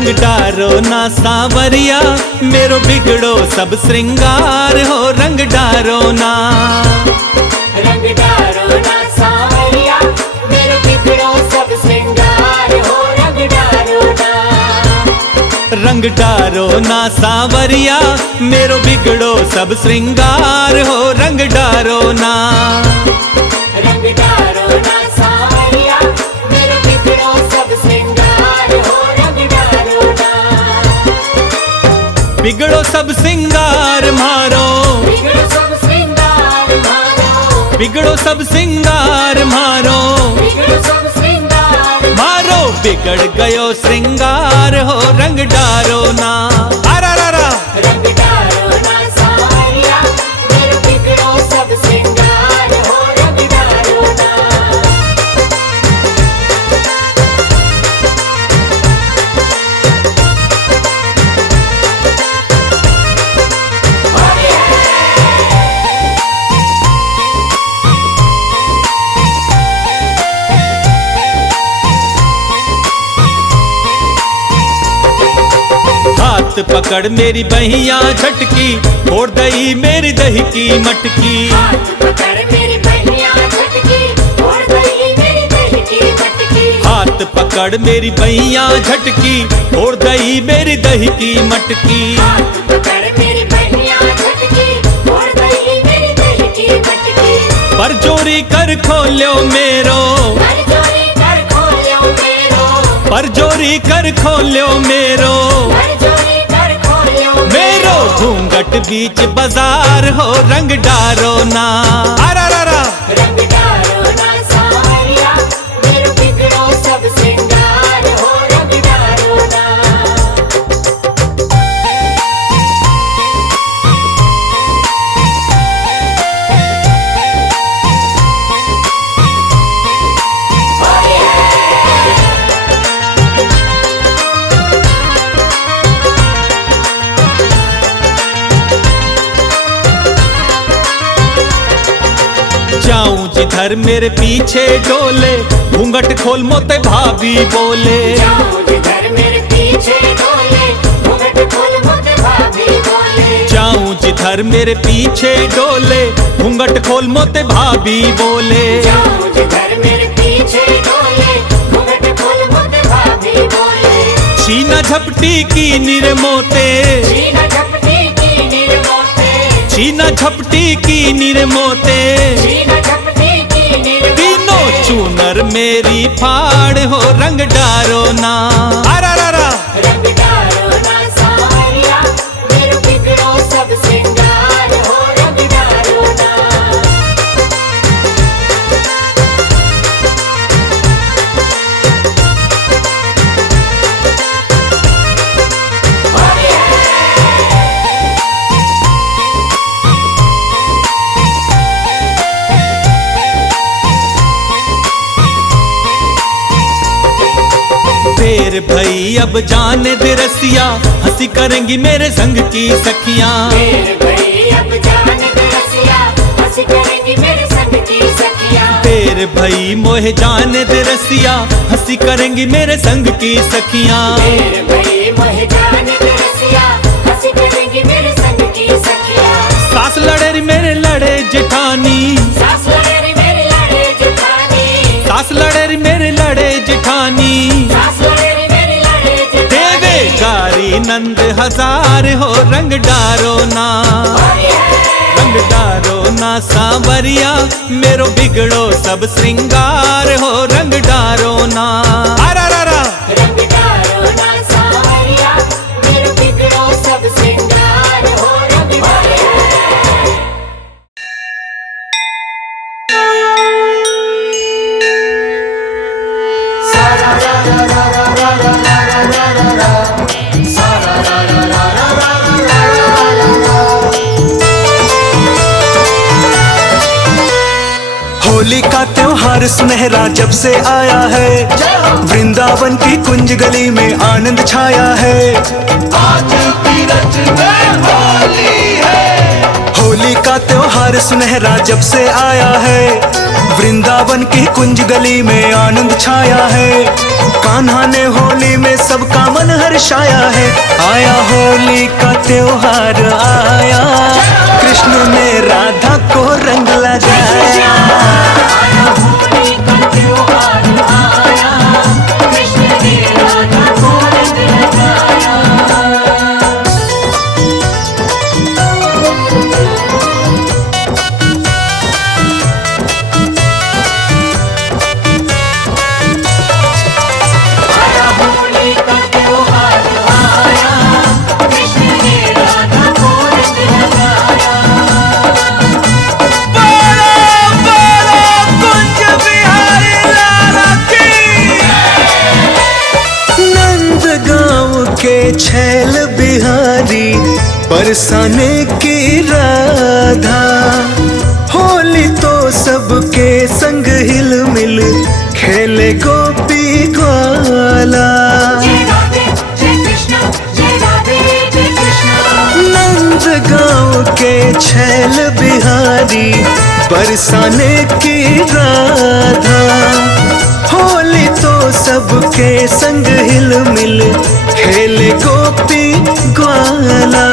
रंग डारो ना सांवरिया मेरो बिगड़ो सब श्रृंगार हो। रंग डारो ना, रंग डारो ना सांवरिया मेरो बिगड़ो सब श्रृंगार हो। रंग डारो ना, रंग डारो ना सांवरिया मेरो बिगड़ो सब श्रृंगार हो। रंग डारो ना, रंग डारो ना सांवरिया मेरो बिगड़ो सब श्रृंगार हो। रंग डारो ना, बिगड़ो सब श्रृंगार मारो, बिगड़ो सब श्रृंगार मारो, बिगड़ो सब श्रृंगार मारो, बिगड़ो सब श्रृंगार मारो बिगड़ गयो श्रृंगार हो। रंग डारो ना, आरा रा रा। रंग डारो ना सांवरिया मेरो बिगड़ो सब श्रृंगार हो। रंग डारो ना, हाथ पकड़ मेरी बहिया झटकी, फोड़ दई मेरी दही की मटकी। हाथ पकड़ मेरी बहिया झटकी, फोड़ दई मेरी दही की मटकी। हाथ पकड़ मेरी बहिया झटकी, फोड़ दई मेरी दही की मटकी। हाथ पकड़ मेरी बहिया झटकी, फोड़ दई मेरी दही की मटकी। पर चोरी कर खोल्यो मेरो, कर चोरी कर खोल्यो मेरो, पर चोरी कर खोल्यो मेरो, कर चोरी कर खोल्यो मेरो घूंघट बीच बाजार हो। रंग डारो ना, आरा रा रा। रंग डारो ना सांवरिया मेरो बिगड़ो सब श्रृंगार हो। रंग डारो ना, जाऊं जिधर मेरे पीछे डोले, घूंघट खोल मोते भाभी बोले। जाऊं जिधर मेरे पीछे डोले, घूंघट खोल मोते भाभी बोले। जाऊं जिधर मेरे पीछे डोले, घूंघट खोल मोते भाभी बोले। जाऊं जिधर मेरे पीछे डोले, घूंघट खोल मोते भाभी बोले। छीना झपटी की निरमोते, छीना झपटी की निर्मोते, छीना झपटी की निरमोते। छीना झपटी की निर्मोते। तीनों चूनर मेरी फाड़ हो। रंग डारो ना, आरा रा रा। रंग डारो ना सांवरिया मेरो बिगड़ो सब श्रृंगार हो। रंग डारो ना, देर भई अब जाने दे रसिया, हंसी करेंगी मेरे संग की सखियां। मेरे भई अब जाने दे रसिया, हंसी करेंगी मेरे संग की सखियां। देर भई मोहे जाने दे रसिया, हंसी करेंगी मेरे संग की सखियां। मेरे भई मोहे जाने दे रसिया, हंसी करेंगी मेरे संग की सखियां। सास लड़े रे मेरे लड़े जेठानी, सास लड़े रे मेरे लड़े जेठानी, सास लड़े रे मेरे लड़े जेठानी। सास लड़े रे मेरे लड़े जेठानी। देवे गारी नंद हजार हो। रंग डारो ना, रंग डारो ना सांवरिया मेरो बिगड़ो सब श्रृंगार हो। रंग डारो ना, आरा रा रा। रंग डारो ना सांवरिया मेरो बिगड़ो सब श्रृंगार हो। रंग डारो होली का त्योहार सुनहरा जब से आया है, वृंदावन की कुंज गली में आनंद छाया है। आज तीरथ में होली है। होली का त्योहार सुनहरा जब से आया है, वृंदावन की कुंज गली में आनंद छाया है। कान्हा ने होली में सबका मन हर्ष छाया है। आया होली का त्योहार आया, कृष्ण ने राधा को रंग लगाया। आया होली का त्योहार आया, कृष्ण ने राधा को रंग लगाया। आया होली का त्योहार आया, कृष्ण ने राधा को रंग लगाया। कुंज बिहारी लाला की। नंद गांव के छैल बिहारी बरसाने की राधा, होली तो सबके संग हिल मिल खेले गोपी ग्वाला। जय राधे जय कृष्ण, जय राधे जय कृष्ण। नंद गांव के छैल बिहारी बरसाने की राधा, होली तो सबके संग हिल मिल खेले गोपी ग्वाला।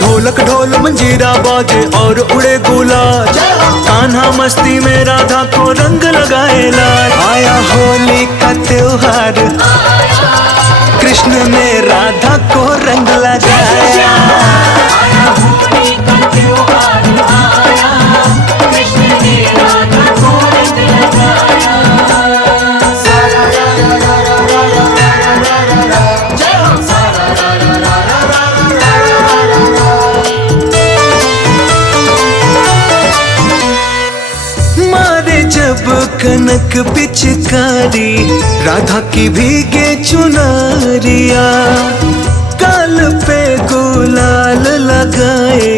ढोलक ढोल मंजीरा बाजे और उड़े गुलाल, कान्हा मस्ती में राधा को रंग लगाए लाल। आया होली का त्योहार, कृष्ण ने राधा को रंग लगाया। आया होली का त्योहार आया, कृष्ण ने राधा को रंग लगाया। सारा रा रा रा रा रा रा रा रा रा, जय हो सारा रा रा रा रा रा रा रा रा। मारे जब कनक पिचकारी, राधा की भीगे चुनरिया, गाल पे गुलाल लगाए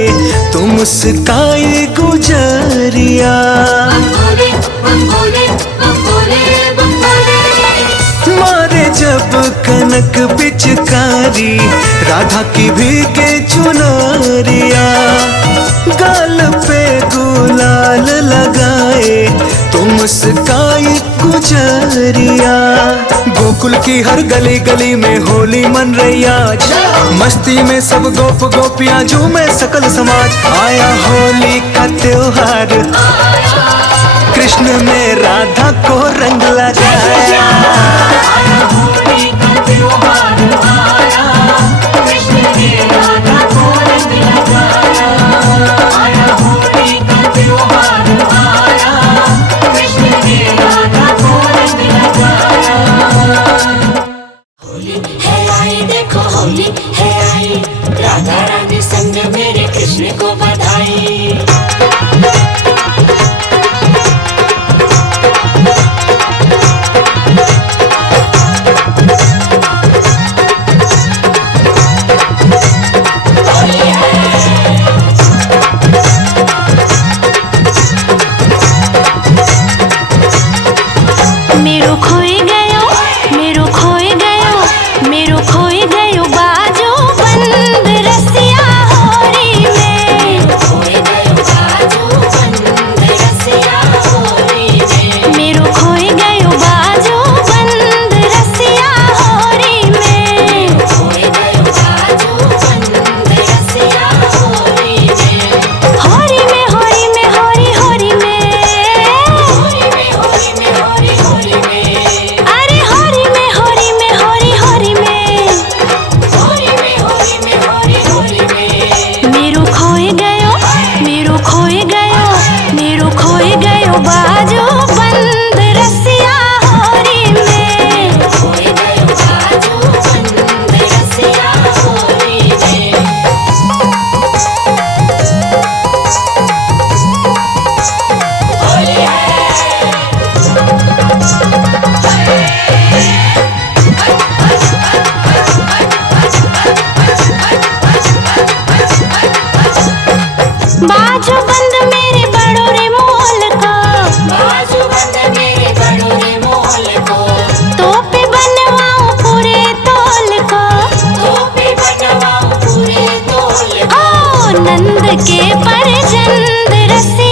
तो मुस्काई गुजरिया। बंगोले बंगोले बंगोले बंगोले। मारे जब कनक पिचकारी, राधा की भीगे चुनरिया, गाल पे गुलाल लगाए तो मुस्काई गुजरिया। गोकुल की हर गली गली में होली मन रही आज, मस्ती में सब गोप गोपियां झूमे सकल समाज। आया होली का त्योहार, कृष्ण ने राधा को रंग लगाया। आया होली का त्योहार आया, कृष्ण ने राधा को रंग लगाया। आया होली का त्योहार आया, कृष्ण ने राधा को रंग लगाया। होली है आई देखो होली है आई, राधा रानी संग मेरे कृष्ण को बधाई। मेरो खोई गयो, मेरो खोई गयो, मेरो खोई गयो बाजो बंद रसिया होरी में। खोए गयो बाजू बंद रसिया होली में। मेरो खोई गयो बाजो बंद रसिया होरी में। खोए गयो बाजू बंद रसिया होली में। होरी में होरी में होरी होरी में। होली में होली में होली होली में। अरे होरी में होरी में होरी होरी में। होली में होली में होली होली में। मेरो खोई गयो, मेरो खोई गयो, मेरो खोई गयो बाजो बंद रसिया होरी में। खोए गयो बाजू बंद रसिया होली में। होली बाजो बंद मेरे बड़ो रे मोल का, बाजू बंद मेरे बड़ो रे मोल को। तो पे बनवाऊं पूरे तोल को। टोपी बनवाऊं पूरे तोल को। ओ नंद के परजंद रसिया